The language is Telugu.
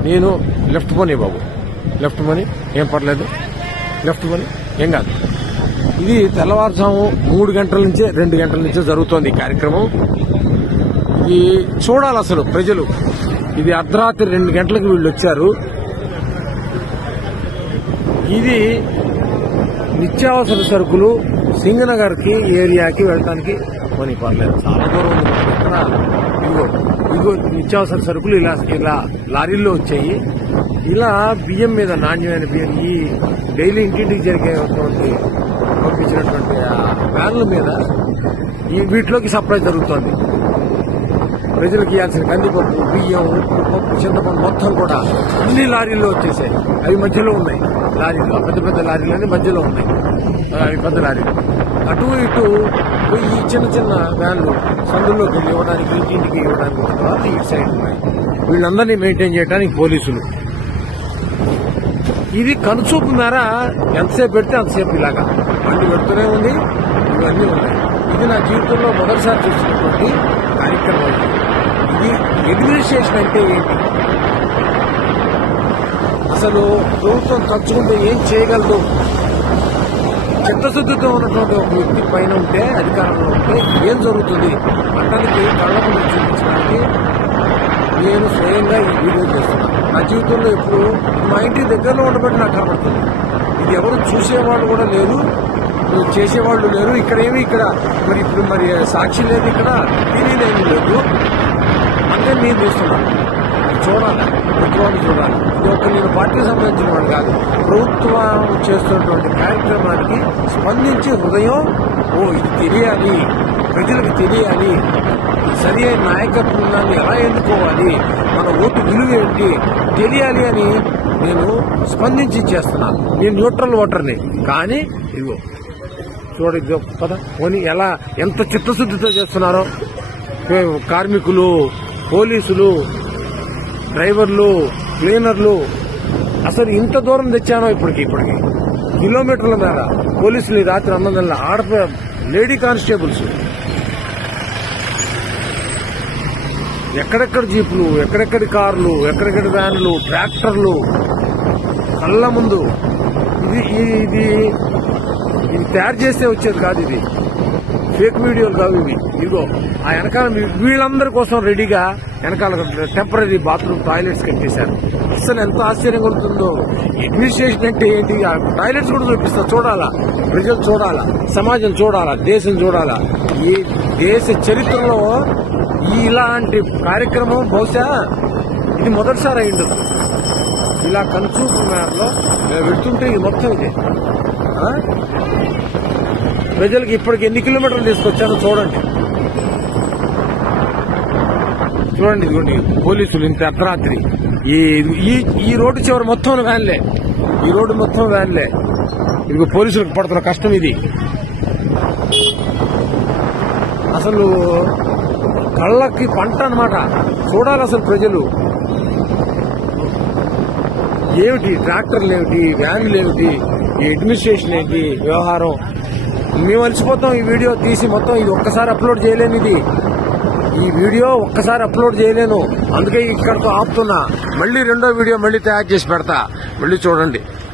నేను లెఫ్ట్ పోనీ బాబు, లెఫ్ట్ పోనీ, ఏం పర్లేదు, లెఫ్ట్ పోనీ, ఏం కాదు. ఇది తెల్లవారుజాము 3 గంటల నుంచే 2 గంటల నుంచే జరుగుతోంది ఈ కార్యక్రమం. ఇది చూడాలి అసలు ప్రజలు. ఇది అర్ధరాత్రి 2 గంటలకు వీళ్ళు వచ్చారు. ఇది నిత్యావసర సరుకులు సింగనగర్ కి ఏరియాకి వెళ్ళడానికి కొని పర్లేదు, చాలా దూరం ఉంది. ఇక్కడ ఇదిగో నిత్యావసర సరుకులు ఇలా లారీల్లో వచ్చాయి. ఇలా బియ్యం మీద, నాణ్యమైన బియ్యం, ఈ డైలీ ఇంటింటికి జరిగేటువంటి పంపించినటువంటి వ్యాన్ల మీద వీటిలోకి సప్లై జరుగుతోంది. ప్రజలకు ఇవ్వాల్సిన కందిపప్పు, బియ్యం, ఉప్పు, పప్పు, చింతపండు మొత్తం కూడా అన్ని లారీల్లో వచ్చేసాయి. అవి మధ్యలో ఉన్నాయి లారీలు, పెద్ద పెద్ద లారీలు మధ్యలో ఉన్నాయి. అవి పెద్ద లారీలు. అటు ఇటు ఈ చిన్న చిన్న వ్యాన్లు సందుల్లోకి వెళ్ళి ఇవ్వడానికి, ఇంటింటికి ఇవ్వడానికి తర్వాత ఈ సైడ్ ఉన్నాయి. వీళ్ళందరినీ మెయింటైన్ చేయడానికి పోలీసులు. ఇది కనుచూపు మేర ఎంతసేపు పెడితే అంతసేపు ఇలాగా బండి పెడుతూనే ఉంది. ఇవన్నీ ఉన్నాయి. ఇది నా జీవితంలో మొదటిసారి చూస్తున్నటువంటి కార్యక్రమం. ఇది అడ్మినిస్ట్రేషన్ అంటే ఏంటి? అసలు ప్రభుత్వం తలుచుకుంటే ఏం చేయగలదు? చిత్తశుద్ధితో ఉన్నటువంటి ఒక వ్యక్తి పైన ఉంటే, అధికారంలో ఉంటే ఏం జరుగుతుంది అతనికి కళ్ళ ముందు చూపించడానికి నేను స్వయంగా ఈ వీడియో చేస్తున్నాను. నా జీవితంలో ఎప్పుడు మా ఇంటి దగ్గరలో ఉండబట్టి నాకు కనబడుతుంది. ఇది ఎవరు చూసేవాళ్ళు కూడా లేరు, చేసేవాళ్ళు లేరు. ఇక్కడ మరి సాక్షి లేదు, ఇక్కడ తెలియలేని లేదు. అంటే నేను చూస్తున్నాను. చూడాలి, ప్రభుత్వాన్ని చూడాలి. ఇది ఒక నేను పార్టీకి సంబంధించిన వాడు కాదు. ప్రభుత్వం చేస్తున్నటువంటి కార్యక్రమానికి స్పందించి హృదయం, ఇది తెలియాలి, ప్రజలకు తెలియాలి, సరి అయిన నాయకత్వాన్ని ఎలా ఎన్నుకోవాలి, మన ఓటు విలువ ఏంటి తెలియాలి అని నేను స్పందించి చేస్తున్నాను. నేను న్యూట్రల్ ఓటర్ని. కానీ ఇదిగో చూడ పద పోనీ ఎంత చిత్తశుద్ధితో చేస్తున్నారో కార్మికులు, పోలీసులు, డ్రైవర్లు, క్లీనర్లు. అసలు ఇంత దూరం తెచ్చానో ఇప్పటికి కిలోమీటర్ల మేర పోలీసులు ఈ రాత్రి 9 గంటల లేడీ కానిస్టేబుల్స్, ఎక్కడెక్కడ జీపులు, ఎక్కడెక్కడి కార్లు, ఎక్కడెక్కడి వ్యాన్లు, ట్రాక్టర్లు కళ్ళ ముందు. ఇది తయారు చేస్తే వచ్చేది కాదు. ఇది ఫేక్ వీడియోలు కావు ఇవి. ఇదిగో ఆ వెనకాల వీళ్ళందరి కోసం రెడీగా వెనకాల టెంపరీ బాత్రూమ్ టాయిలెట్స్ కట్టేశారు. అసలు ఎంత ఆశ్చర్యం కలుగుతుందో. అడ్మినిస్ట్రేషన్ అంటే ఏంటి? టాయిలెట్స్ కూడా చూపిస్తా. చూడాలా, ప్రజలు చూడాలా, సమాజం చూడాలా, దేశం చూడాలా. ఈ దేశ చరిత్రలో ఇలాంటి కార్యక్రమం బహుశా ఇది మొదటిసారి అయిండదు. ఇలా కనుచూపు మేరలో వెళ్తుంటే ఇది మొత్తం ఇదే. ప్రజలకు ఇప్పటికి ఎన్ని కిలోమీటర్లు తీసుకొచ్చానో చూడండి. ఇదిగోండి పోలీసులు ఇంత అర్ధరాత్రి ఈ రోడ్డు చివరి మొత్తం వ్యాన్లే, ఈ రోడ్డు మొత్తం వ్యాన్లే. ఇదిగో పోలీసులకు పడుతున్న కష్టం ఇది. అసలు కళ్ళకి పంట అన్నమాట. చూడాలి అసలు ప్రజలు. ఏమిటి ట్రాక్టర్లు, ఏమిటి వ్యాన్లు, ఏమిటి ఈ అడ్మినిస్ట్రేషన్, ఏంటి వ్యవహారం. మేము అలసిపోతాం ఈ వీడియో తీసి మొత్తం. ఇది ఒక్కసారి అప్లోడ్ చేయలేను. ఈ వీడియో ఒక్కసారి అప్లోడ్ చేయలేను. అందుకే ఇక్కడితో ఆపుతున్నా. మళ్ళీ రెండో వీడియో మళ్ళీ తయారు చేసి పెడతా. మళ్ళీ చూడండి.